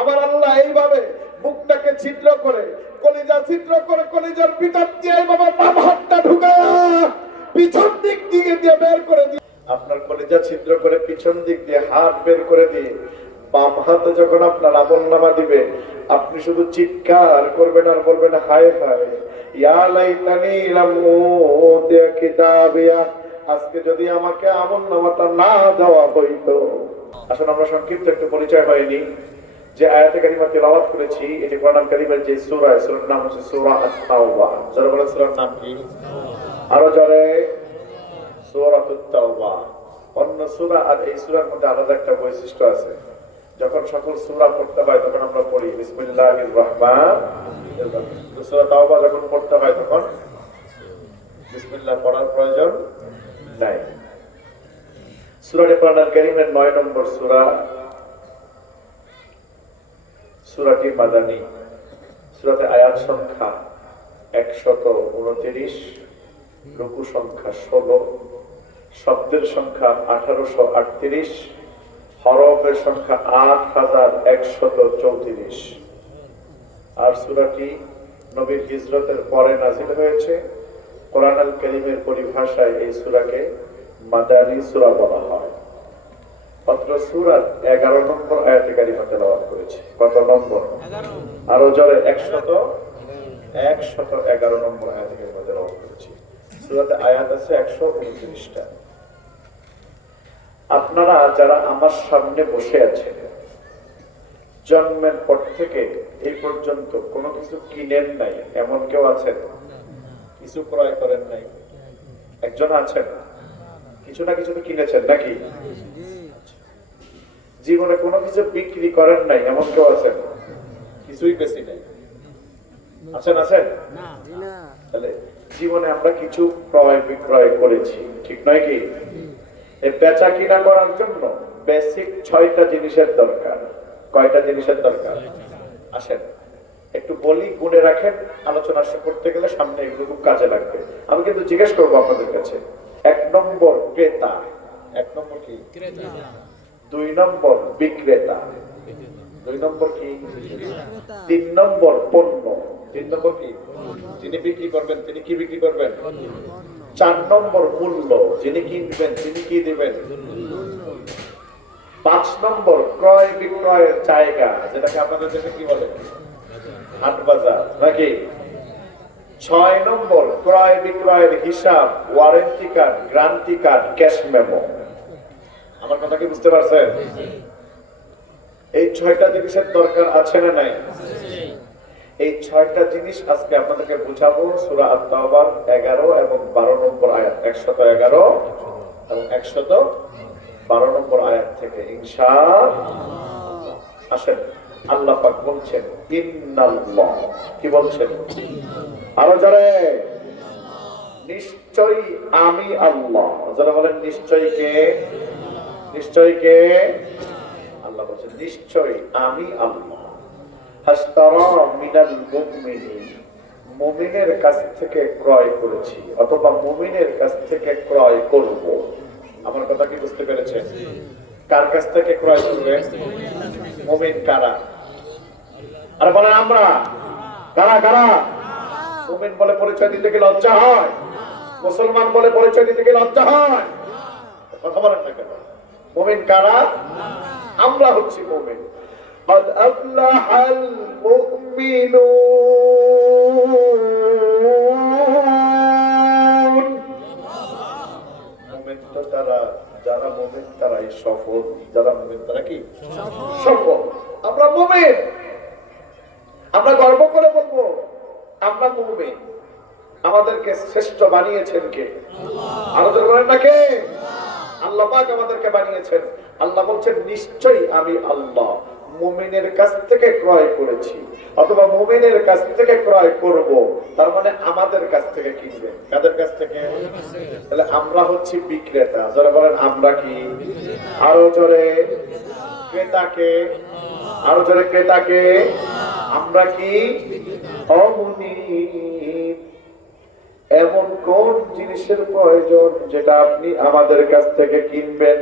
আমার আল্লাহ এইভাবে বুকটাকে ছিদ্র করে, কলিজা ছিদ্র করে, কলিজার ভিতর দিয়ে এইভাবে বাম হাতটা ঢুকায়া পিছন দিক দিয়ে বের করে দিয়ে, আপনার কলিজা ছিদ্র করে পিছন দিক দিয়ে হাত বের করে দিয়ে বাম হাতে যখন আপনার আমলনামা দিবে, আপনি শুধু চিৎকার করবেন আর বলবেন হায় হায় ইয়া লাইতানি লাম উতিয়া কিতাবিয়া, আজকে যদি আমাকে আমলনামাটা না দেওয়া হইতো। আসলে আমরা সংক্ষিপ্ত একটু পরিচয় হয়নি। যে আয়াতে কারিমা তেলাওয়াত করেছি এটি কোরআন কারিমের যে সূরা, সূরার নাম হচ্ছে সূরা আত-তাওবা। যারা বলেন সূরার নাম কি? আরো জোরে, সূরাতুত তাওবা। অন্য সূরা আর এই সূরার মধ্যে আলাদা একটা বৈশিষ্ট্য আছে। যখন সকল সূরা পড়তে হয় তখন আমরা পড়ি বিসমিল্লাহির রহমানির রহিম। সূরা তাওবা যখন পড়তে হয় তখন বিসমিল্লাহ পড়ার প্রয়োজন নাই। সূরা কোরআন কারিমের 9 নম্বর সূরা, সূরাটি মাদানী। সূরাতে আয়াত সংখ্যা 129, রুকু সংখ্যা 16, শব্দের সংখ্যা 1838, হরফের সংখ্যা 8134। আর সূরাটি নবীর হিজরতের পরে নাযিল হয়েছে। কোরআন আল কারীমের পরিভাষায় এই সূরাকে মাদানী সূরা বলা হয়। মাত্র সূরার 11 নম্বর আয়াতে কারিমা তেলাওয়াত করেছি। কত নম্বর? 11। আরো জোরে 111 নম্বর আয়াতে কারিমা তেলাওয়াত করেছি। সূরাতে আয়াত আছে 129টা। আপনারা যারা আমার সামনে বসে আছেন, জন্মের পর থেকে এই পর্যন্ত কোনো কিছু কিনেন নাই এমন কেউ আছেন? কিছু ক্রয় করেন নাই? একজন আছেন? কিছু না কিছু তো কিনেছেন নাকি? জীবনে কোনো কিছু বিক্রি করেন নাই এমন কেউ আছেন? কিছুই বেশি নাই আছেন? আছেন না? তাহলে জীবনে আমরা কিছু ক্রয় বিক্রয় করেছি, ঠিক নয় কি? এই বেচা কিনা করার জন্য বেসিক 6টা জিনিসের দরকার। কয়টা জিনিসের দরকার? আসেন একটু বলি, গুণে রাখেন, আলোচনা করতে গেলে সামনে এগুলো খুব কাজে লাগবে। আমি কিন্তু জিজ্ঞেস করবো আপনাদের কাছে। 1 নম্বর ক্রেতা। 1 নম্বর কি? ক্রেতা। 2 নম্বর বিক্রেতা। 2 নম্বর কি? 3 নম্বর পণ্য। 3 নম্বর কি? যিনি বিক্রি করবেন তিনি কি বিক্রি করবেন? 4 নম্বর মূল্য, যিনি কিনবেন তিনি কি দিবেন? 5 নম্বর ক্রয় বিক্রয়ের জায়গা, যেটাকে আপনাদের দেশে কি বলে? হাট বাজার নাকি? 6 নম্বর ক্রয় বিক্রয়ের হিসাব, warranty card, guarantee card, cash memo. আমার কথা কি বুঝতে পারছেন? এই 6টা জিনিসের দরকার আছে না নাই? এই 6টা জিনিস আজকে আপনাদেরকে বুঝাবো সূরা আত-তাওবার 11 এবং 12 নম্বর আয়াত, 111 এবং 112 নম্বর আয়াত থেকে ইনশাআল্লাহ। আসেন, আল্লাহ পাক বলছেন ইন্নাল্লাহ, কি বলছেন? আরো জোরে, নিশ্চয়ই আমি আল্লাহ। যারা বলেন নিশ্চয়ই কে? নিশ্চয়ই কে? আল্লাহ বলছেন নিশ্চয়ই আমি আল্লাহ। হাসতারা মিনাল মুমিনিন, মুমিনের কাছ থেকে ক্রয় করেছি অথবা মুমিনের কাছ থেকে ক্রয় করব। আমার কথা কি বুঝতে পেরেছেন? কার কাছ থেকে ক্রয় করবে? মুমিন কারা? আর বলেন আমরা কারা? কারা? মুমিন বলে পরিচয় দিতে কি লজ্জা হয়? মুসলমান বলে পরিচয় দিতে কি লজ্জা হয়? কথা বলেন না কেন? মুমিন কারা? আমরা হচ্ছি মুমিন। قد أفلح المؤمنون। মুমিন তো তারা, যারা মুমিন তারাই সফল। যারা মুমিন তারা কি সফল? আমরা মুমিন। আমরা গর্ব করে বলবো আমরা মুমিন। আমাদেরকে শ্রেষ্ঠ বানিয়েছেন কে? আল্লাহ। বলেন না কে? আল্লাহ পাক আমাদেরকে বানিয়েছেন। আল্লাহ বলছেন নিশ্চয়ই আমি আল্লাহ মুমিনের কাছ থেকে ক্রয় করেছি অথবা মুমিনের কাছ থেকে ক্রয় করব। তার মানে আমাদের কাছ থেকে কিনবে। কাদের কাছ থেকে? তাহলে আমরা হচ্ছি বিক্রেতা। যারা বলেন আমরা কি? আরো জোরে, ক্রেতাকে। আরো জোরে, ক্রেতাকে। আমরা কি? অমুনিব। এমন কোন জিনিসের প্রয়োজন যেটা আপনি আমাদের কাছ থেকে কিনবেন?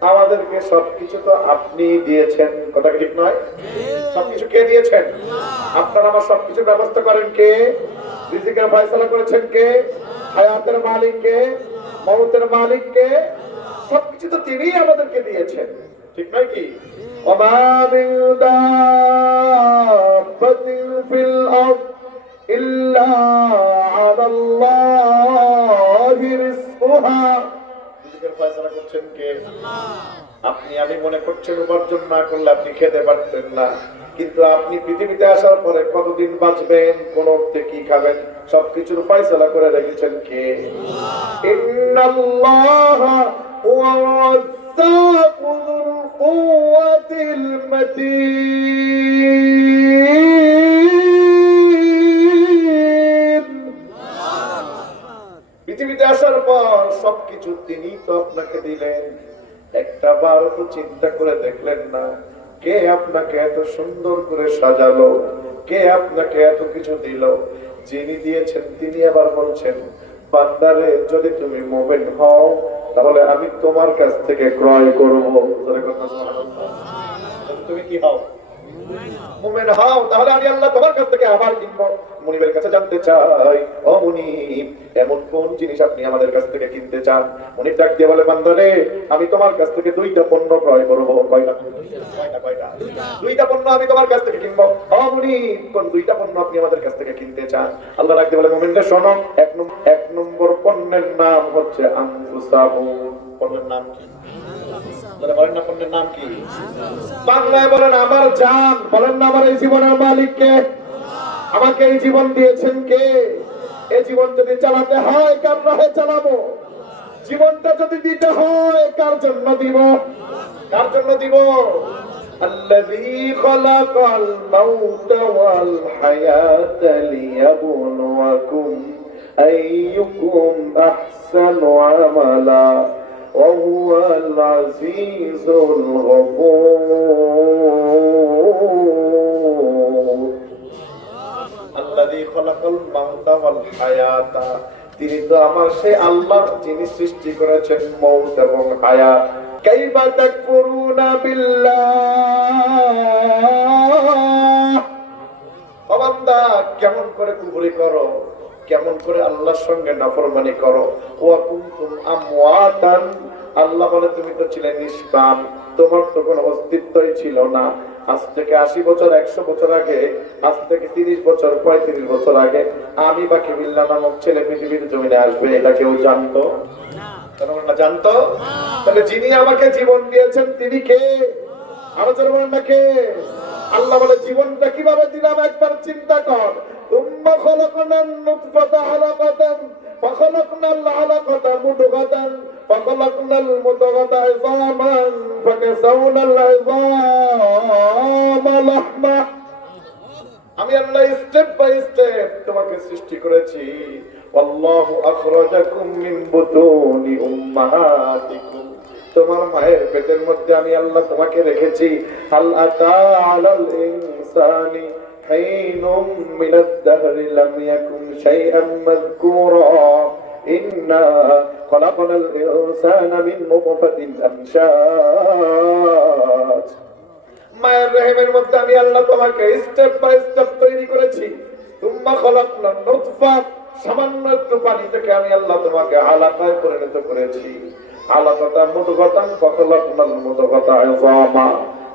আমাদেরকে সবকিছু তো আপনি দিয়েছেন, কথা ঠিক নয়? সবকিছু কে দিয়েছেন? আপনারা আমার সবকিছু ব্যবস্থা করেন কে? রিজিকের ফয়সালা করেছেন কে? হায়াতের মালিক কে? মওতের মালিক কে? সবকিছু তো তিনিই আমাদেরকে দিয়েছেন, ঠিক নয় কি? ওমা মিন দাব্বাতিন ফিল আরদ ইল্লা আলাল্লাহি রিজকুহা। রিজিকের ফয়সালা করছেন কে? আপনি আমি মনে করছেন উপার্জন না করলে আপনি খেতে পারতেন না, কিন্তু আপনি পৃথিবীতে আসার পরে কতদিন বাঁচবেন, কোন অর্থে কি খাবেন, সবকিছুর ফয়সালা করে রেখেছেন কে? ইন্নাল্লাহা হুয়া রাজ্জাকু যুল কুওয়াতিল মাতিন। পৃথিবীতে আসার পর সবকিছু তিনি তো আপনাকে দিলেন, একটা বার তো চিন্তা করে দেখলেন না কে আপনাকে এত সুন্দর করে সাজালো, কে আপনাকে এত কিছু দিল? যিনি দিয়েছেন তিনি আবার বলছেন, বান্দারে যদি তুমি মুমিন হও তাহলে আমি তোমার কাছ থেকে ক্রয় করব। তুমি কি হও? মুমিন হও, তাহলে আমি আল্লাহ তোমার কাছ থেকে আবার কিনবো। মুনিবের কাছে জানতে চাই, ও মুনিব, এমন কোন জিনিস আপনি আমাদের কাছ থেকে কিনতে চান? মুনিব ডাক দিয়ে বলে, বান্দারে আমি তোমার কাছ থেকে দুইটা পণ্য ক্রয় করবো। কয়টা? দুইটা পণ্য আমি তোমার কাছ থেকে কিনবো। ও মুনিব, কোন দুইটা পণ্য আপনি আমাদের কাছ থেকে কিনতে চান? আল্লাহ ডাক দিয়ে বলে, মুমিনরা শোনো, এক নম্বর পণ্যের নাম হচ্ছে আনফুসাহুম। পণ্যের নাম কি? বলেন না, পণ্যের নাম কি? বাংলায় বলেন আমার জান। বলেন না, আমার এই জীবনের মালিক কে? আমাকে এই জীবন দিয়েছেন কে? এই জীবন যদি চালাতে হয় কার রাহে চালাবো? জীবনটা যদি দিতে হয় কার জন্য দিব? কার জন্য দিব? আল্লাযী খালাকাল মাউতা ওয়াল হায়াতা লিয়াবলুয়াকুম আইয়ুকুম আহসানু আমালা وهو العزيز الغفور الذي خلق الموت والحياة। তিনি তো আমার সেই আল্লাহ যিনি সৃষ্টি করেছেন মওত এবং হায়াত। কাইফা তাকফুরুনা বিল্লাহ, ও বান্দা কেমন করে কুফরি করো, কেমন করে আল্লাহর সঙ্গে নাফরমানি করো। ওয়া কুনতুম আমওয়াতান, আল্লাহ বলে তুমি তো ছিলে নিষ্প্রাণ, তোমার তো কোনো অস্তিত্বই ছিল না। আজ থেকে 80 বছর 100 বছর আগে, আজ থেকে 30 বছর 35 বছর আগে আমি বা কিবিল্লাহ নামক ছেলে পৃথিবীর জমিনে আসবে, এটা কেউ জানতো? না, জানতো? তাহলে যিনি আমাকে জীবন দিয়েছেন তিনি কে? আরো জোরে বলেন না কে? আল্লাহ বলে জীবনটা কিভাবে দিলাম একবার চিন্তা কর। তুম্মা খলাকনান নুতফাতা আলাকাতান ফাখলাকনাল আলাকাতা মুদগাতান ফাখলাকনাল মুদগাতা ইযামান ফাকাসাওনাল ইযামা লাহমা। আমি আল্লাহ স্টেপ বাই স্টেপ তোমাকে সৃষ্টি করেছি। আল্লাহু আখরাজাকুম মিন বুতুনি উম্মাহাতিকুম, তোমার মায়ের পেটের মধ্যে আমি আল্লাহ তোমাকে রেখেছি। হাল আতা আলাল ইনসানি হাইনুম মিনাদ দাহরি লাম ইয়াকুন শাইআন মাযকুরা ইন্না খলাকনাল ইনসানা মিন নুতফাতিন আমশাজ। মায়ের রহিমের মধ্যে আমি আল্লাহ তোমাকে স্টেপ বাই স্টেপ তৈরি করেছি। তুম্মা খলাকনান নুতফা, সামান্য একটু পানি থেকে আমি আল্লাহ তোমাকে আলাকায় পরিণত করেছি। আলাকাতা মুদগাতান ফাখলাকনাল মুদগাতা ইযামা,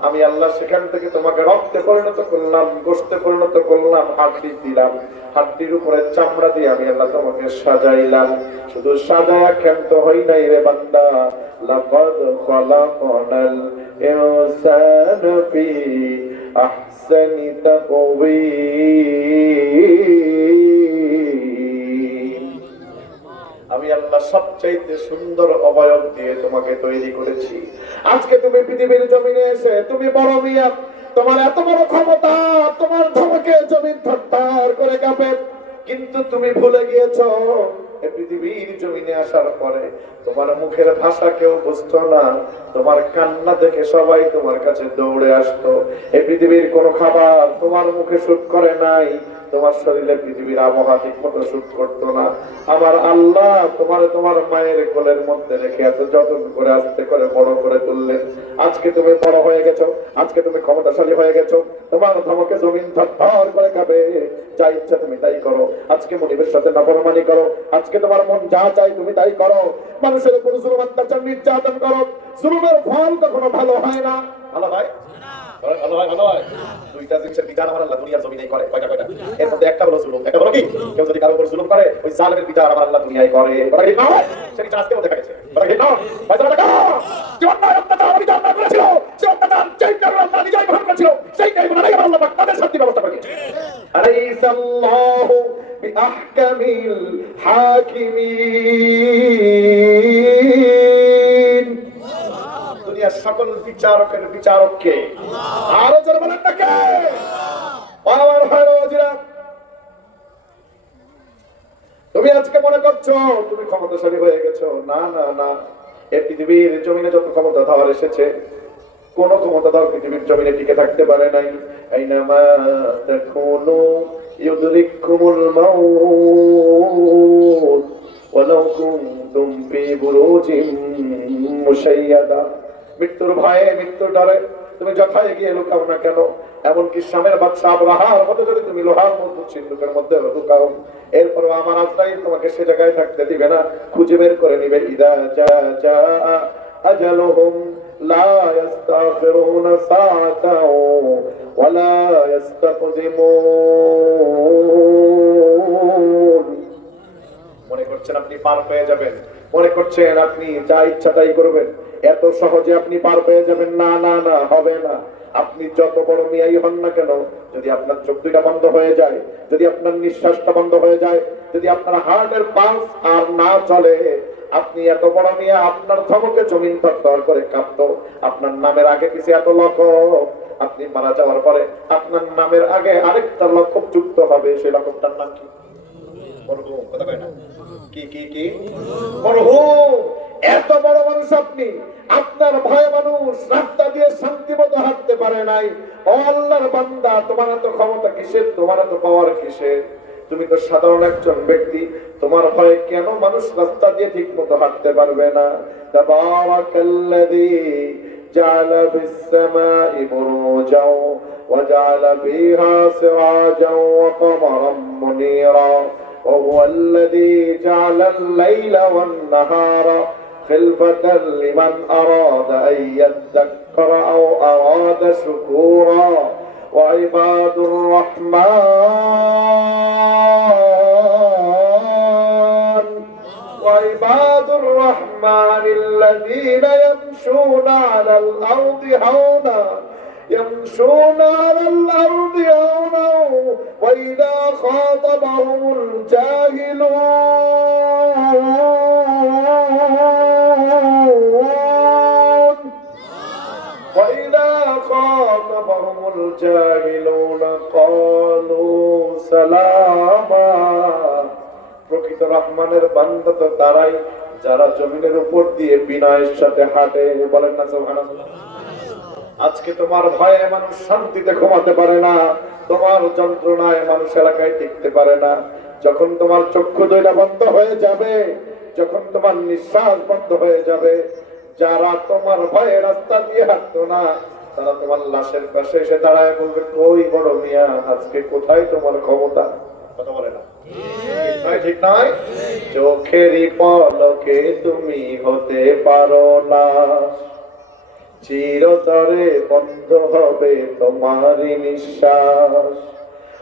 আমি আল্লাহ সেখান থেকে তোমাকে রক্তে পরিণত করলাম, গোশতে পরিণত করলাম, হাড্ডি দিলাম, হাড্ডির উপরে চামড়া দিয়ে আমি আল্লাহ তোমাকে সাজাইলাম। শুধু সাজায়া ক্ষান্ত হই নাই রে বান্দা, লাকাদ খালাকনাল ইনসানা ফি আহসানি তাকওয়ীম, আমি আল্লাহ সবচাইতে সুন্দর অবয়ব দিয়ে তোমাকে তৈরি করেছি। আজকে তুমি পৃথিবীর জমিনে এসে তুমি বড় মিয়া, তোমার এত বড় ক্ষমতা, তোমার ধমকে জমিন থরথর করে কাঁপে। কিন্তু তুমি ভুলে গিয়েছো এই পৃথিবীর জমিনে আসার পরে তোমার মুখের ভাষা কেউ বুঝতো না, তোমার কান্না দেখে সবাই তোমার কাছে দৌড়ে আসতো। এই পৃথিবীর কোনো খাবার তোমার মুখে শুট করে নাই, তোমার শরীরে পৃথিবীর আবহাওয়া ঠিক মতো শুট করতো না। আমার আল্লাহ তোমার মায়ের কোলের মধ্যে রেখে এত যত্ন করে আস্তে করে বড় করে তুললেন। আজকে তুমি বড় হয়ে গেছো, আজকে তুমি ক্ষমতাশালী হয়ে গেছো, তোমার ধমকে জমিন থরথর করে কাঁপে। যা ইচ্ছা তুমি তাই করো, আজকে মনিবের সাথে নাফরমানি করো, আজকে তোমার মন যা চাই তুমি তাই করো, মানুষের উপর জুলুম অত্যাচার নির্যাতন করো। জুলুমের ফল কখনো ভালো হয় না। ভালো হয়? ভালো হয়। দুইটা জিনিসের বিচার আমার আল্লাহ দুনিয়ার জমিনেই করে। কয়টা? এর মধ্যে একটা হলো জুলুম, একটা হলো কি? কেউ যদি কারোর উপর জুলুম করে, ওই জালেমের বিচার আমার আল্লাহ দুনিয়ায় করে। ওটা কি নয়? সেটা বিচার আজকে দেখা গেছে। ওটা কি নয়? ফয়সালা দেখা। যে অন্যায় অত্যাচার বিচার না করেছিল, সে অত্যাচার যেই কারণে আল্লাহ নিজেই গ্রহণ করেছিল, সেই টাইমে আল্লাহ পাক তাদের শাস্তি ব্যবস্থা করে দিয়েছে। আলাইসাল্লাহু বিআহকামিল হাকিমিন। দুনিয়ার সকল বিচারকের বিচারককে আরো জোরে বলেন না কে? আমার ভাইরা, তুমি আজকে মনে করছো তুমি ক্ষমতাশালী হয়ে গেছো। না না না, এই পৃথিবীর জমিনে যত ক্ষমতাধর এসেছে, কোন ক্ষমতাধর পৃথিবীর জমিনে টিকে থাকতে পারে নাই। আইনামা তাকুনু ইউদরিকুমুল মাউত ওয়ালাউ কুনতুম ফি বুরুজিন মুশাইয়াদা। মৃত্যুর ভয়ে, মৃত্যুর ডরে তুমি যথায় গিয়ে লুকাও না কেন, এমনকি শামের বাদশা আবরাহার মতো যদি তুমি লোহার মজবুত সিন্ধুকের মধ্যে লুকাও, এরপর আমার আজরাইল তোমাকে সে জায়গায় থাকতে দিবে না, খুঁজে বের করে নিবে। ইদা জা আজালুহুম লা ইস্তাগফিরুনা সাআতাও ওয়া লা ইস্তাকদিমুন। মনে করছেন আপনি পার পেয়ে যাবেন, মনে করছেন আপনি যা ইচ্ছা তাই করবেন, এত সহজে আপনি পার পেয়ে যাবেন? না না না, হবে না। আপনি যত বড় মিয়াই হন না কেন, যদি আপনার চোখ দুইটা বন্ধ হয়ে যায়, যদি আপনার নিঃশ্বাসটা বন্ধ হয়ে যায়, যদি আপনার হার্টের পালস আর না চলে, আপনি এত বড় মিয়া, আপনার ধমকে জমিন থরথর করে কাঁপতো। আপনার নামের আগে পিছে এত লকব, আপনি মারা যাওয়ার পরে আপনার নামের আগে আরেকটা লকব যুক্ত হবে। সেই লকবটার নাম কি? মরহুম। কথা কয় না? কি কি কি? মরহুম। এত বড় মানুষ আপনি, আপনার ভয়ে মানুষ রাস্তা দিয়ে শান্তি মতো হাঁটতে পারে নাই। ও আল্লাহর বান্দা, তোমার এত ক্ষমতা কিসের? তোমার এত পাওয়ার কিসের? তুমি তো সাধারণ একজন ব্যক্তি, তোমার ভয়ে কেন মানুষ রাস্তা দিয়ে ঠিক মতো হাঁটতে পারবে না? তাবারাকাল্লাযী জাআলা ফিস সামাই বুরুজাও ওয়া জাআলা ফীহা সিরাজাও ওয়া কমারাম মুনীরা ওয়া হুয়াল্লাযী জাআলাল লাইলা ওয়ান নাহারা خلفة لمن أراد أن يذكر أو أراد شكورا وعباد الرحمن الذين يمشون على الأرض هونا وإذا خاطبهم الجاهلون قالوا سلاما। প্রকৃত রহমানের বান্দা তো তারাই যারা জমিনের উপর দিয়ে বিনয়ের সাথে হাঁটে। বলেন না সুবহানাল্লাহ। আজকে তোমার ভয়ে মানুষ শান্তিতে ঘুমাতে পারে না, তোমার যন্ত্রণায় মানুষ এলাকায় টিকতে পারে না। যখন তোমার চক্ষু দুইটা বন্ধ হয়ে যাবে, যখন তোমার নিঃশ্বাস বন্ধ হয়ে যাবে, যারা তোমার ভয়ে রাস্তা দিয়ে হাঁটতো না, তারা তোমার লাশের পাশে এসে দাঁড়ায় বলবে, কই বড় মিয়া, আজকে কোথায় তোমার ক্ষমতা? কথা বলে না? ঠিক নয়? চোখেরই পলকে তুমি হতে পারো না, চিরতরে বন্ধ হবে তোমারই নিঃশ্বাস,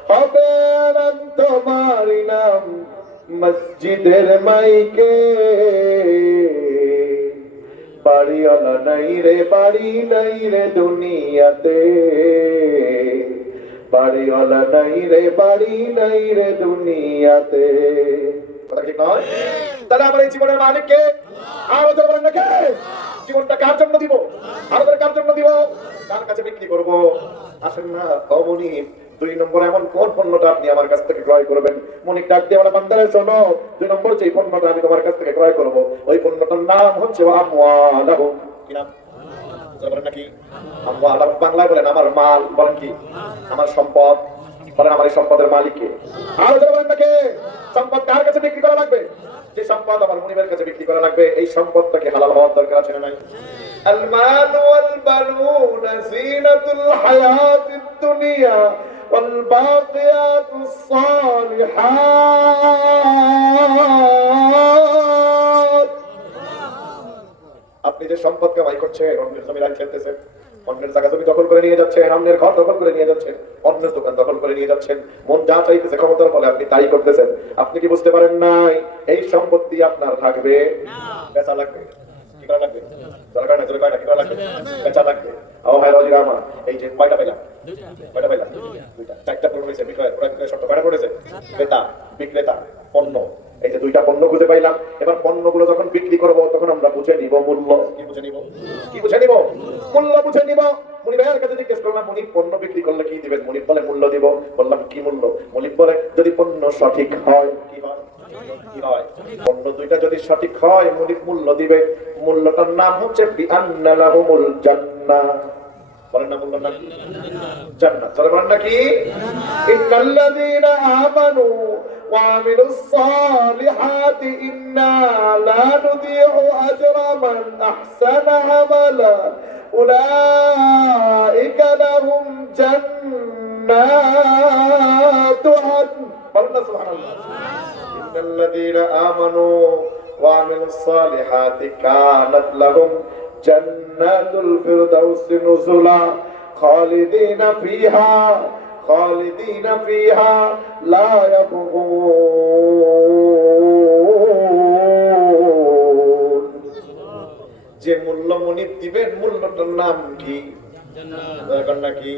হবে না তোমারই নাম মসজিদের মাইকে। বাড়িওয়ালা নাই রে, বাড়ি নাই রে দুনিয়াতে, বাড়িওয়ালা নাই রে, বাড়ি নাই রে দুনিয়াতে। কথা ঠিক নয়? তাহলে আমার এই জীবনের মালিক কে? আরো তো বলেন না কে? জীবনটা কার জন্য দিব? আরো কার জন্য দিব? কার কাছে বিক্রি করব? আসেন না অমনি, 2 নম্বর এমন কোন পণ্যটা আপনি আমার কাছ থেকে ক্রয় করবেন? মনিক ডাক দিয়ে বলে, বান্দারে শোনো, 2 নম্বর যে পণ্যটা আমি তোমার কাছ থেকে ক্রয় করব, ওই পণ্যটার নাম হচ্ছে আমওয়ালাহুম। কি নাম? বলেন নাকি? আমওয়ালাহুম বাংলায় বলেন আমার মাল, বলেন কি? আমার সম্পদ, বলেন আমার এই সম্পদের মালিক কে? আর বলেন নাকি সম্পদ কার কাছে বিক্রি করা লাগবে? যে সম্পদ আমার মুনিবের কাছে বিক্রি করা লাগবে, এই সম্পদটাকে হালাল হওয়ার দরকার আছে না নাই? আল মাল ওয়াল বানুন জিনাতুল হায়াতিদ দুনিয়া ওয়াল বাকিয়াতুস সালিহাত। আপনি যে সম্পদ কামাই করছেন, অন্যের জমি রাই খেলতেছেন, অন্যের জায়গা জমি দখল করে নিয়ে যাচ্ছেন, অন্যের ঘর দখল করে নিয়ে যাচ্ছেন, অন্যের দোকান দখল করে নিয়ে যাচ্ছেন, মন যা চাইতেছে ক্ষমতার ফলে আপনি তাই করতেছেন। আপনি কি বুঝতে পারেন নাই এই সম্পত্তি আপনার থাকবে, বেচা লাগবে? কি করা লাগবে? দরকার না, দরকার না, কি করা লাগবে? বেচা লাগবে। ও ভাই রাজি রামা, এই যে কয়টা পাইলাম? কয়টা পাইলাম? দুইটা। চারটা পণ্য হয়েছে বিক্রয়, শর্ত কয়টা পড়েছে? ক্রেতা, বিক্রেতা, পণ্য। এই যে 2টা পণ্য খুঁজে পাইলাম। এবার পণ্যগুলো যখন বিক্রি করব তখন আমরা বুঝে নিব মূল্য। কি বুঝে নিব? কি বুঝে নিব? মূল্য বুঝে নিব। মুনিব ভাইয়ের কাছে জিজ্ঞেস করলাম, মুনিব পণ্য বিক্রি করলে কি দিবেন? মুনিব বলে মূল্য দিব। বললাম কি মূল্য? মুনিব বলে যদি পণ্য সঠিক হয়। কি হয়? কি হয়? পণ্য 2টা যদি সঠিক হয় মুনিব মূল্য দিবে। মূল্যটার নাম হচ্ছে বিআন্না লাহুমুল জান্নাহ। বলেন না মূল্য নাকি? জান্নাত। চলে বলেন নাকি? ইন্নাল্লাযীনা আমানু ওয়া আমিলুস সালিহাতি ইন্না লা নুদিউ আজরা মান আহসানা আমালা উলাইকা লাহুম জান্নাতু আদন। বলেন না সুবহানাল্লাহ। ইন্নাল্লাযীনা আমানু ওয়া আমিলুস সালিহাতি কানাত লাহুম জান্নাতুল ফিরদাউসি নুজুলা খালিদিনা ফিহা লা ইয়াবগুন। যে মূল্য মুনিব দিবেন মূল্যটার নাম কি? দরকার নাকি?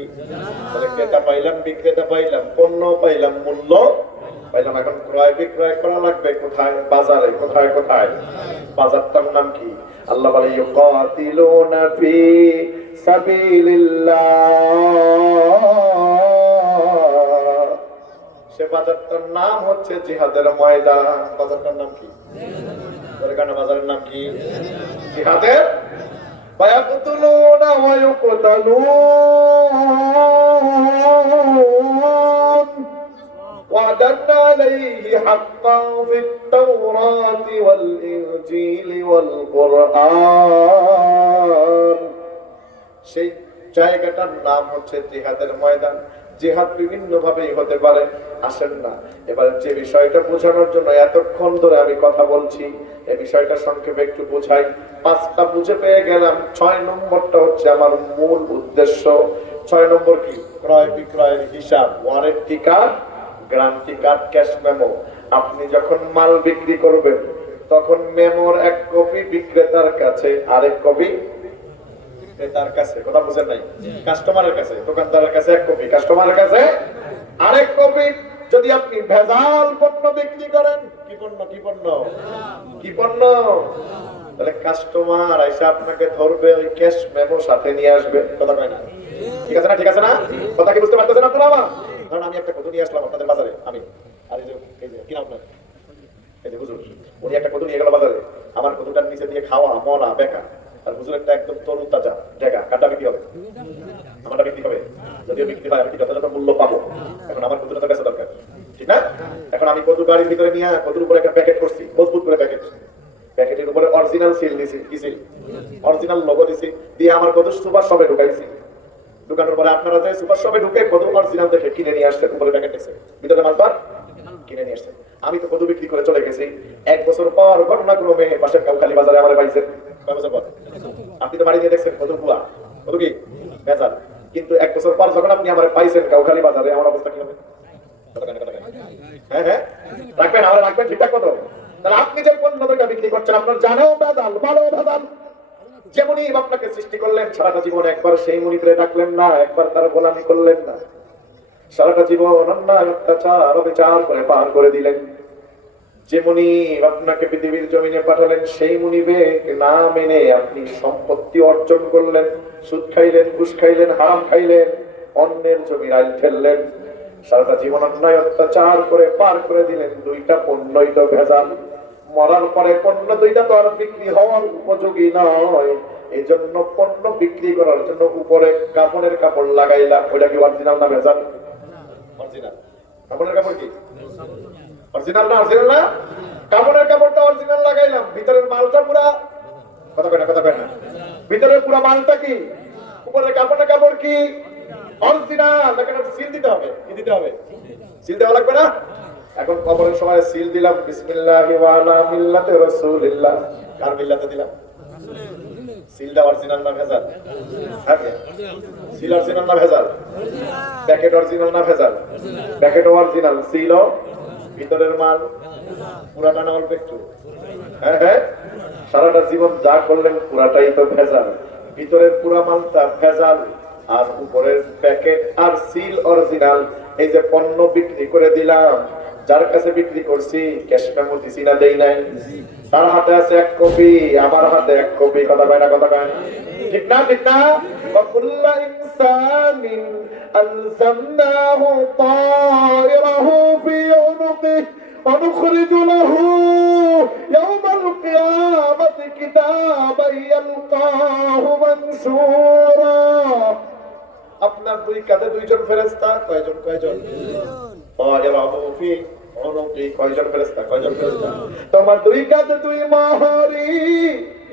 তাহলে ক্রেতা পাইলাম, বিক্রেতা পাইলাম, পণ্য পাইলাম, মূল্য পাইলাম। এখন ক্রয় বিক্রয় করা লাগবে কোথায়? বাজারে। কোথায়? কোথায়? বাজারটার নাম কি? আল্লাহ বলে ইউকাতিলুনা ফি সাবিলিল্লাহ। সে বাজারটার নাম হচ্ছে জিহাদের ময়দান। বাজারটার নাম কি? বাজারের নাম কি? জিহাদের। ফায়াকতুলুনা ওয়া ইউকতালুন وعدا عليه حقا في التوراة والإنجيل والقرآن। সেই জায়গাটার নাম হচ্ছে জিহাদের ময়দান। জিহাদ বিভিন্ন ভাবেই হতে পারে। আসেন না এবার যে বিষয়টা বোঝানোর জন্য এতক্ষণ ধরে আমি কথা বলছি, এই বিষয়টা সংক্ষেপে একটু বোঝাই। 5টা বুঝে পেয়ে গেলাম। 6 নম্বরটা হচ্ছে আমার মূল উদ্দেশ্য। 6 নম্বর কি? ক্রয় বিক্রয়ের হিসাব, warranty card, guarantee card, cash memo. আপনি যখন মাল বিক্রি করবেন তখন মেমোর 1 কপি বিক্রেতার কাছে, আরেক কপি ক্রেতার কাছে। কথা বুঝেন নাই? কাস্টমারের কাছে, দোকানদারের কাছে 1 কপি, কাস্টমারের কাছে আরেক কপি। যদি আপনি ভেজাল পণ্য বিক্রি করেন, কি পণ্য? কি পণ্য? কি পণ্য? তাহলে কাস্টমার এসে আপনাকে ধরবে, ওই ক্যাশ মেমো সাথে নিয়ে আসবে। কথা কয় না? ঠিক আছে না? ঠিক আছে না? কথা কি বুঝতে পারতেছেন আপনারা? কারণ আমি একটা কদু নিয়ে আসলাম আপনাদের বাজারে, আমি আর এই যে কি নাম আপনার, এই যে হুজুর, উনি একটা কদু নিয়ে গেল বাজারে। আমার কদুটার নিচে দিয়ে খাওয়া মরা বেকা, আর হুজুরেরটা একদম তরু তাজা জায়গা। কাটা বিক্রি হবে? আমারটা বিক্রি হবে। যদিও বিক্রি হয়, আমি কি যথাযথ মূল্য পাবো? এখন আমার কদুটা তো বেচা দরকার, ঠিক না? এখন আমি কদু গাড়ির ভিতরে নিয়ে কদুর উপরে একটা প্যাকেট করছি, মজবুত করে প্যাকেট। প্যাকেটের উপরে অরিজিনাল সিল দিছি। কি সিল? অরিজিনাল লোগো দিছি। দিয়ে আমার কদু সুপার শপে ঢুকাইছি। দোকানের পরে আপনারা যে সুপার শপে ঢুকে কদু অরিজিনাল দেখে কিনে নিয়ে আসছেন, উপরে প্যাকেট দেখছেন, ভিতরে মাল পার কিনে নিয়ে আসছেন। আমি তো কদু বিক্রি করে চলে গেছি। 1 বছর পর ঘটনাক্রমে পাশের কাউখালী বাজারে আমার পাইছেন। কয় বছর পর? আপনি তো বাড়ি দিয়ে দেখছেন কদু ভুয়া, কদু কি ভেজাল। কিন্তু 1 বছর পর যখন আপনি আমার পাইছেন কাউখালী বাজারে, আমার অবস্থা কি হবে? হ্যাঁ হ্যাঁ রাখবেন, আমরা রাখবেন ঠিকঠাক মতো। তাহলে আপনি যে পণ্য বিক্রি করছেন আপনার জানেও ভেজাল, ভালো ভেজাল। যে মুনিব আপনাকে সৃষ্টি করলেন, সারাটা জীবন একবার সেই মুনিবরে ডাকলেন না, একবার তার গোলামি করলেন না। সারাটা জীবন অন্যায় অত্যাচার অবিচার করে পার করে দিলেন। যে মুনিব আপনাকে পৃথিবীর জমিনে পাঠালেন, সেই মুনিবে না মেনে আপনি সম্পত্তি অর্জন করলেন, সুদ খাইলেন, ঘুষ খাইলেন, হারাম খাইলেন, অন্যের জমির আইল ফেললেন। সারাটা জীবন অন্যায় অত্যাচার করে পার করে দিলেন, দুইটা পণ্যই তো ভেজাল। মরার পরে পণ্য দুইটা তো আর বিক্রি হওয়ার উপযোগী নয়, এই জন্য পণ্য বিক্রি করার জন্য উপরে কাপড়ের কাপড় লাগাইলাম। ওইটা কি অরিজিনাল না ভেজাল? অরিজিনাল। কাপড়ের কাপড় কি অরিজিনাল না? অরিজিনাল না। কাপড়ের কাপড়টা অরিজিনাল লাগাইলাম, ভিতরের মালটা পুরা কথা কয় না, কথা কয় না, ভিতরের পুরা মালটা কি, উপরের কাপড়ের কাপড় কি অরিজিনাল। সিল দিতে হবে, কি দিতে হবে? সিল দেওয়া লাগবে না? এখন কবরের সময় সিল দিলাম, বিসমিল্লাহি ওয়া আলা মিল্লাতি রাসূলিল্লাহ। কার মিল্লাতে দিলাম? সিলটা অরিজিনাল না ভেজাল? সিল অরিজিনাল না ভেজাল? প্যাকেট অরিজিনাল না ভেজাল? প্যাকেট অরিজিনাল, সিল ভিতরের মাল পুরাটা না অল্প একটু? হ্যাঁ হ্যাঁ, সারাটা জীবন যা করলেন পুরাটাই তো ভেজাল। ভিতরের পুরা মালটা ভেজাল, আর উপরের প্যাকেট আর সিল অরিজিনাল। এই যে পণ্য বিক্রি করে দিলাম, যার কাছে বিক্রি করছি ক্যাশ মেমো দিছি না দেই নাই? তার হাতে আছে এক কপি, আমার হাতে এক কপি। কথা কয় না, কথা কয় না, ঠিক না? ঠিক না? وكل إنسان ألزمناه طائره في عنقه ونخرج له يوم القيامة كتابا يلقاه منشورا। আপনার দুই কাঁধে দুইজন ফেরেশতা। কয়জন? কয়জন? طائره في عنقه। কয়জন ফেরেশতা? কয়জন ফেরেশতা? তোমার দুই কাঁধে দুই মোহরি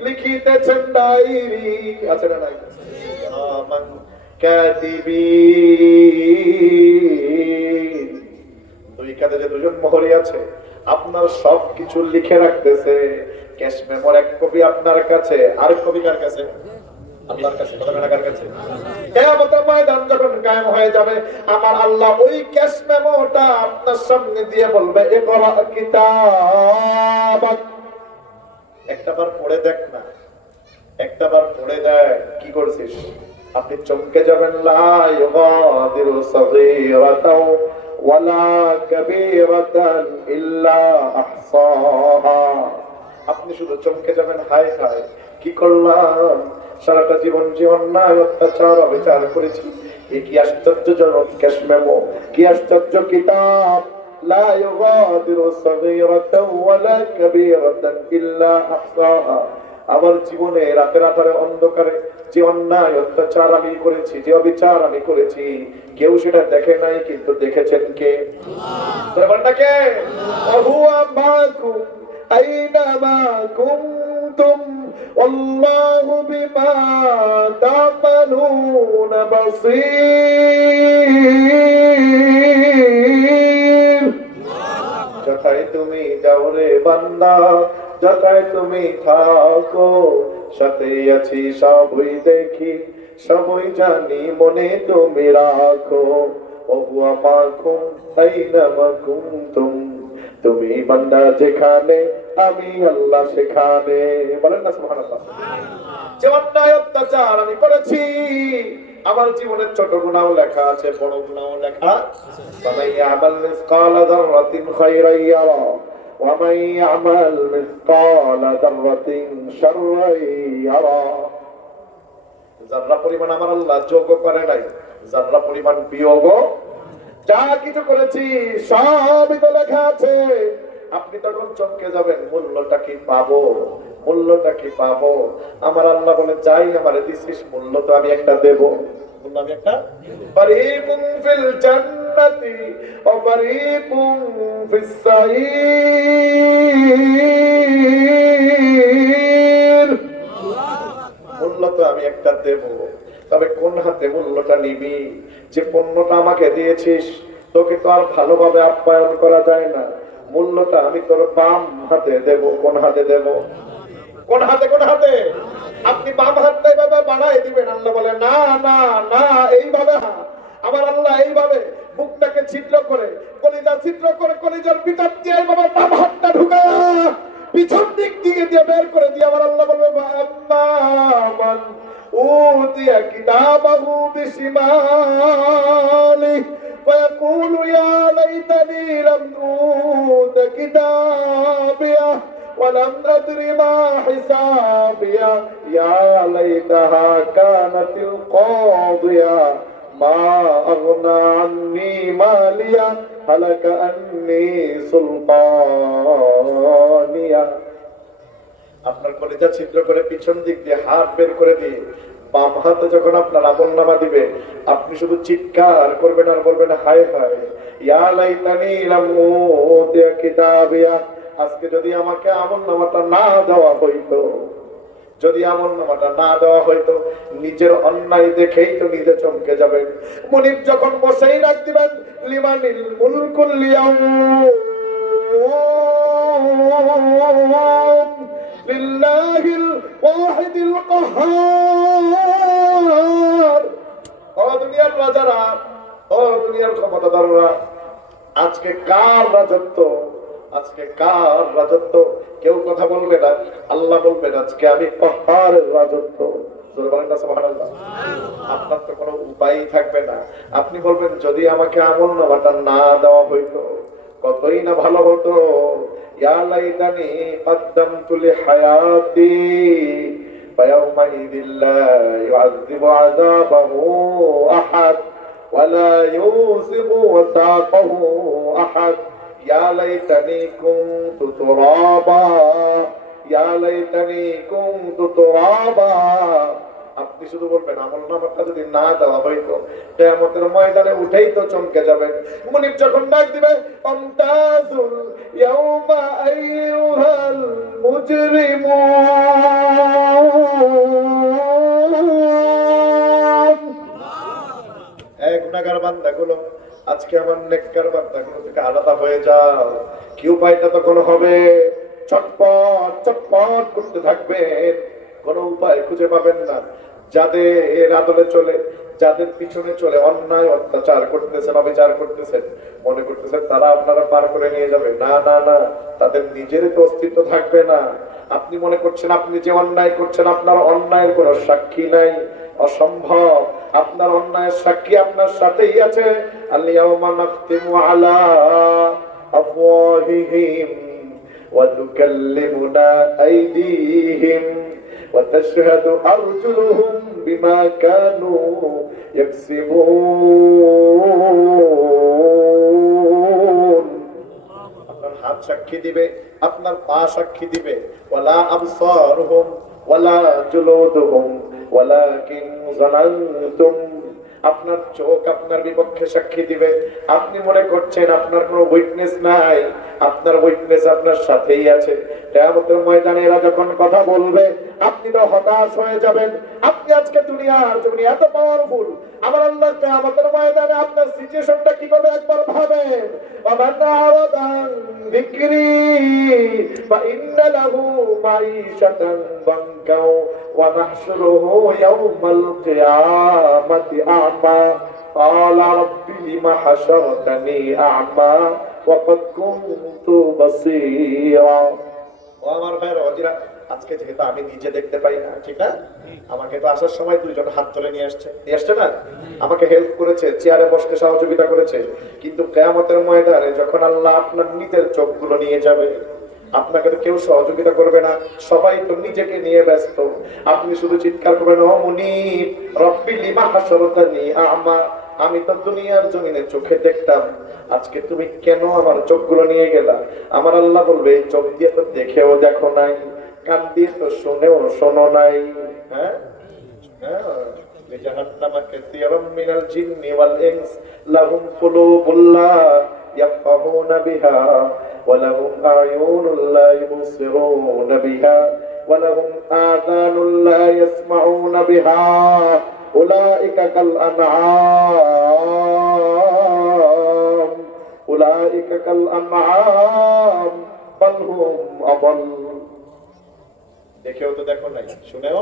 লিখিতেছেন ডায়েরি, আছে না নাই? আমান কাতিবিন। দুই কাঁধে যে দুজন মোহরি আছে, আপনার সব কিছু লিখে রাখতেছে। ক্যাশ মেমোর এক কপি আপনার কাছে, আর কপি কার কাছে? আল্লাহর কাছে। কার কাছে? কিয়ামতের ময়দান যখন কায়েম হয়ে যাবে, আমার আল্লাহ ওই ক্যাশ মেমোটা আপনার সামনে দিয়ে বলবে, ইকরা কিতাবাক। একটাবার পড়ে দেখ না, একটাবার পড়ে দেখ কি করছিস। আপনি চমকে যাবেন, লা ইউগাদিরু সাগীরাতাও ওয়ালা কাবীরাতান ইল্লা আহসাহা। আপনি শুধু চমকে যাবেন, হায় হায় কি করলাম, সারাটা জীবন যে অন্যায় অত্যাচার অবিচার করেছি। এ কি আশ্চর্যজনক ক্যাশ মেমো, কি আশ্চর্য কিতাব। লা ইউগাদিরু সাগীরাতাও ওয়ালা কাবীরাতান ইল্লা আহসাহা। আমার জীবনে রাতের আধারে অন্ধকারে যে অন্যায় অত্যাচার আমি করেছি, যে অবিচার আমি করেছি, কেউ সেটা দেখে নাই, কিন্তু দেখেছেন কে? আল্লাহ। কে? ওহুয়া মাকুম আইনামা কুনতুম আল্লাহু বিমা তা'মালুনা বাসীর। যথায় তুমি যাও রে বান্দা, যথায় তুমি থাকো, সাথে আছি সবই দেখি, সবই জানি, মনে তুমি রাখো। ওহুয়া মাকুম আইনামা কুনতুম। তুমি বান্দা যেখানে, আমি আল্লাহ সেখানে। বলেন না সুবহানাল্লাহ। যে অন্যায় অত্যাচার আমি করেছি, আমার জীবনের ছোট গুনাহও লেখা আছে, বড় গুনাহও লেখা। ফামান ইয়ামাল মিসকালা যাররাতিন খায়রান ইয়ারা ওয়া মান ইয়ামাল মিসকালা যাররাতিন শাররান ইয়ারা। যারা পরিমাণ আমার আল্লাহ যোগ করে নাই, যারা পরিমাণ বিয়োগ, যা কিছু করেছি সবই তো লেখা আছে। আপনি তখন চমকে যাবেন, মূল্যটা কি পাবো, মূল্যটা কি পাবো। আমার আল্লাহ বলে, যাই আমারে দিছিস, মূল্য তো আমি একটা দেব। মূল্য আমি একটা, ফারিকুম ফিল জান্নাতি ওয়া ফারিকুম ফিস সাঈর। মূল্য তো আমি একটা দেব, তবে কোন হাতে মূল্যটা নিবি? যে পণ্যটা আমাকে দিয়েছিস, তোকে তো আর ভালোভাবে আপ্যায়ন করা যায় না। মূল্যটা আমি তোর বাম হাতে দেব। কোন হাতে দেব? কোন হাতে? কোন হাতে? আপনি বাম হাতটা এইভাবে বাড়াই দিবেন। আল্লাহ বলে, না না না, এইভাবে। আমার আল্লাহ এইভাবে বুকটাকে ছিদ্র করে, কলিজা ছিদ্র করে, কলিজার ভিতর দিয়ে এইভাবে বাম হাতটা ঢুকায়া পিছন দিক দিয়ে বের করে দিয়ে আমার আল্লাহ বলবে, আম্মান উতিয়া কিতাবাহু বিশিমালি فيقول يا ليتني لم أوت كتابيه ولم أدر ما حسابيه يا ليتها كانت القاضية মা আগনা আন্নি মালিয়া হালাকা আন্নি সুলতানিয়া। আপনার কলিজা ছিদ্র করে পিছন দিক দিয়ে হাত বের করে দিয়ে বাম হাতে যখন আপনার আমলনামা দিবে, আপনি শুধু চিৎকার করবেন আর বলবেন হায় হায় ইয়া লাইতানি লাম উতিয়া কিতাবিয়া। আজকে যদি আমাকে আমলনামাটা না দেওয়া হইতো, যদি আমলনামাটা না দেওয়া হইতো, নিজের অন্যায় দেখেই তো নিজে চমকে যাবেন। মুনিব যখন বসেই রাখ দিবেন লিমানিল মুলকুল ইয়াউম লিল্লাহিল ওয়াহিদিল কাহ্হার। ও দুনিয়ার রাজারা, ও দুনিয়ার ক্ষমতাধররা, আজকে কার রাজত্ব? আজকে কার রাজত্ব? কেউ কথা বলবে না, আল্লাহ বলবেন আজকে আমি কাহ্হারের রাজত্ব। আপনার তো কোনো উপায় থাকবে না। আপনি বলবেন যদি আমাকে আমলনামাটা না দেওয়া হইতো কতই না ভালো হতো। ইয়া লাইতানি কদ্দামতু লিহায়াতি ফায়াউমাইযিল লা ইউআযযিবু আযাবাহু আহাদ ওয়ালা ইউসিবু ওয়াসাকাহু আহাদ। ইয়া লাইতানি কুনতু তুরাবা, ইয়া লাইতানি কুনতু তুরাবা। আপনি শুধু বলবেন আমলনামাটা যদি না দেওয়া হইতো, কিয়ামতের ময়দানে উঠেই তো চমকে যাবেন। মুনিব যখন ডাক দিবে আমতাজুল ইয়াউমা আইয়ুহাল মুজরিমুন। এই গুনাহগার বান্দাগুলো, আজকে আমার নেককার বান্দাগুলো থেকে আলাদা হয়ে যাও। কি উপায়টা তখন হবে? চটপট চটপট করতে থাকবেন, কোনো উপায় খুঁজে পাবেন না। যাদের আদলে চলে, যাদের পিছনে চলে অন্যায় অত্যাচার করতেছেন, অবিচার করতেছেন, মনে করতেছেন তারা আপনারা পার করে নিয়ে যাবে। না না না, তাদের নিজের তো অস্তিত্ব থাকবে না। আপনি মনে করছেন আপনি যে অন্যায় করছেন আপনার অন্যায়ের কোনো সাক্ষী নাই, অসম্ভব। আপনার অন্যায়ের সাক্ষী আপনার সাথেই আছে। আল-ইয়াওমা নাখতিমু আলা আফওয়াহিহিম ওয়া তুকাল্লিমুনা আইদিহিম ওয়া তাশহাদু আরজুলুহুম বিমা কানু ইয়াকসিবুন। আপনার হাত সাক্ষী দিবে, আপনার পা সাক্ষী দিবে। ওয়ালা আবসারুহুম ওয়ালা জুলুদুহুম ওয়ালাকিন যানানতুম। আপনার চোখ আপনার বিপক্ষে সাক্ষী দিবে। আপনি মনে করছেন আপনার কোনো উইটনেস নাই, আপনার উইটনেস আপনার সাথেই আছে। কিয়ামতের ময়দানে এরা যখন কথা বলবে আপনি তো হতাশ হয়ে যাবেন। আপনি আজকে দুনিয়ার জমি এত পাওয়ারফুল, আমার আল্লাহ কিয়ামতের ময়দানে আপনার সিচুয়েশনটা কি করবে একবার ভাবেন। ওয়ামান আরাদান যিকরি ফাইন্না লাহু মাঈশাতান দানকা ওয়া নাহশুরুহু ইয়াওমাল কিয়ামাতি আ'মা ক্বালা রাব্বি লিমা হাশারতানি আ'মা ওয়া ক্বাদ কুনতু বাসীরা। ও আমার ভাইরা ওজিরা, আজকে যেহেতু আমি নিজে দেখতে পাই না, ঠিক না, আমাকে তো আসার সময় দুইজন হাত ধরে নিয়ে আসছে না, আমাকে হেল্প করেছে, চেয়ারে বসতে সহযোগিতা করেছে। কিন্তু কিয়ামতের ময়দানে যখন আল্লাহ আপনার নিজের চোখগুলো নিয়ে যাবে, আপনাকে তো কেউ সহযোগিতা করবে না, সবাই তো নিজেকে নিয়ে ব্যস্ত। আপনি শুধু চিৎকার করবেন ও মুনিব রব্বি লিমা হাশারতানি আ'মা, আমি তো দুনিয়ার জমিনে চোখে দেখতাম, আজকে তুমি কেন আমার চোখগুলো নিয়ে গেলা? আমার আল্লাহ বলবে এই চোখ দিয়ে তো দেখেও দেখো নাই, কান দিয়ে তো শুনেও শোনো নাই। হ্যাঁ হ্যাঁ, লিজাহান্নাম কাসীরাম মিনাল জিন্নি ওয়াল ইনস লাহুম কুলুবুল লা ইয়াফকাহুনা বিহা ওয়া লাহুম আ'য়ুনুল লা ইবসিরুনা বিহা ওয়া লাহুম আযানুল লা ইয়াসমাউনা বিহা উলাইকা কাল আনআম উলাইকা কাল আনআম বাল হুম আদাল। দেখেও তো দেখো নাই, শুনেও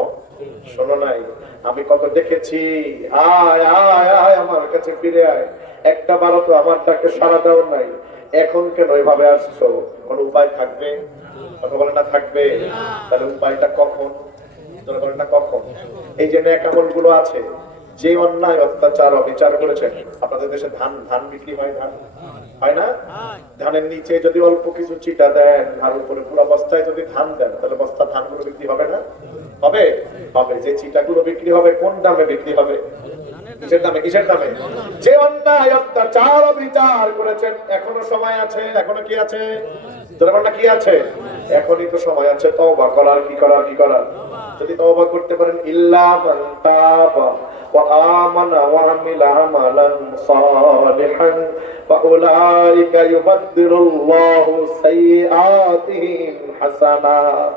শোনো নাই। আমি কত দেখেছি, আয় আয় আয় আমার কাছে ফিরে আয়, একটা বারো তো আমার ডাকে সাড়া দাও নাই। এখন কেন এভাবে আসছো? কোন উপায় থাকবে? কথা বলে না থাকবে। তাহলে উপায়টা কখন? তোরা বলেন না কখন? এই যে নেক আমল গুলো আছে, যে অন্যায় অত্যাচার অবিচার করেছেন। আপনাদের দেশে ধান বিক্রি হয়, ধান হয় না? ধানের নিচে যদি অল্প কিছু চিটা দেন আর উপরে পুরো বস্তায় যদি ধান দেন, তাহলে বস্তা ধানগুলো বিক্রি হবে না? হবে হবে। যে চিটাগুলো বিক্রি হবে কোন দামে বিক্রি হবে? কিসের দামে? কিসের দামে? যে অন্যায় অত্যাচার বিচার করেছেন, এখনো সময় আছে। এখনো কি আছে? তোরা কি আছে? এখনই তো সময় আছে তওবা করার। কি করার? কি করার? যদি তওবা করতে পারেন, ইল্লা মান তাবা ওয়া আমানা ওয়া আমিলা আমালান সালিহান ফাউলাইকা ইউবাদদিলুল্লাহু সাইয়্যাতিহিম হাসানাত।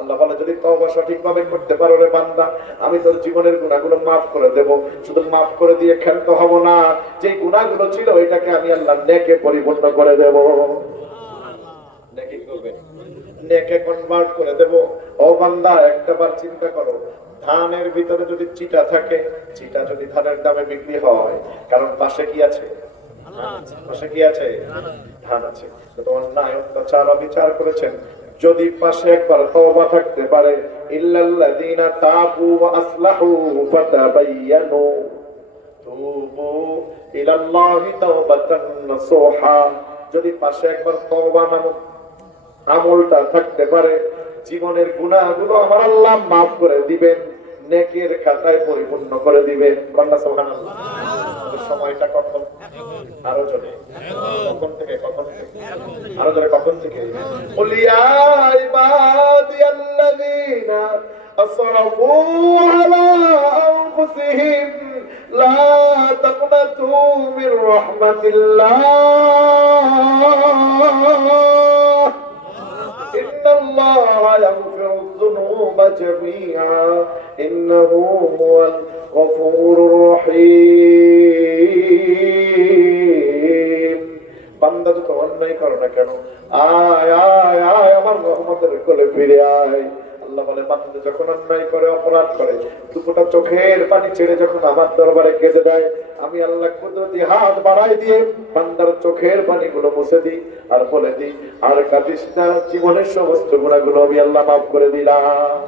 আল্লাহ বলে, যদি তওবা সঠিকভাবে করতে পারো রে বান্দা, আমি তোর জীবনের গুনাহগুলো মাফ করে দেব। শুধু মাফ করে দিয়ে ক্ষান্ত হব না, যে গুনাহগুলো ছিল এটাকে আমি আল্লাহ নেকে পরিপূর্ণ করে দেব। নেকি করবে, নেকে কনভার্ট করে দেব। ও বান্দা, একটাবার চিন্তা করো, ধানের ভিতরে যদি চিটা থাকে, চিটা যদি ধানের দামে বিক্রি হয়, কারণ পাশে কি আছে? পাশে কি আছে? ধান আছে। তো অন্যায় অত্যাচার বিচার করেছেন, যদি পাশে একবার তওবা থাকতে পারে, ইল্লাল্লাযীনা তাবু ওয়া আসলাহু ফাতাবায়ানু তুবু ইলাল্লাহি তাওবাতান নাসুহা। যদি পাশে একবার তওবা নামক আমলটা থাকতে পারে, জীবনের গুনাহগুলো আমার আল্লাহ মাফ করে দিবেন, নেকের খাতায় পরিপূর্ণ করে দিবেন। কন্যা সুবহানাল্লাহ। সময়টা কখন? আরো জোরে। কখন থেকে? কখন থেকে? আরো জোরে। কখন থেকে? কুল ইয়া ইবাদিয়াল্লাযীনা আসরাফু আলা আনফুসিহিম লা তাকনাতু মির রাহমাতিল্লাহ ইন্নাল্লাহা ইয়াগফিরুয যুনুবা জামিআ ইন্নাহু হুয়াল গফুরুর রহিম। বান্দা যত অন্যায় করো না কেন, আয় আয় আয় আমার রহমতের কোলে ফিরে আয়। আল্লাহ বলে, বান্দা যখন অন্যায় করে, অপরাধ করে, দুপুরটা চোখের পানি ছেড়ে যখন আমার দরবারে কেঁদে দেয়, আমি আল্লাহ কুদরতি হাত বাড়াই দিয়ে বান্দার চোখের পানিগুলো মুছে দিই আর বলে দিই, আর কাঁদিস না, জীবনের সমস্ত গুনাহগুলো আমি আল্লাহ মাফ করে দিলাম।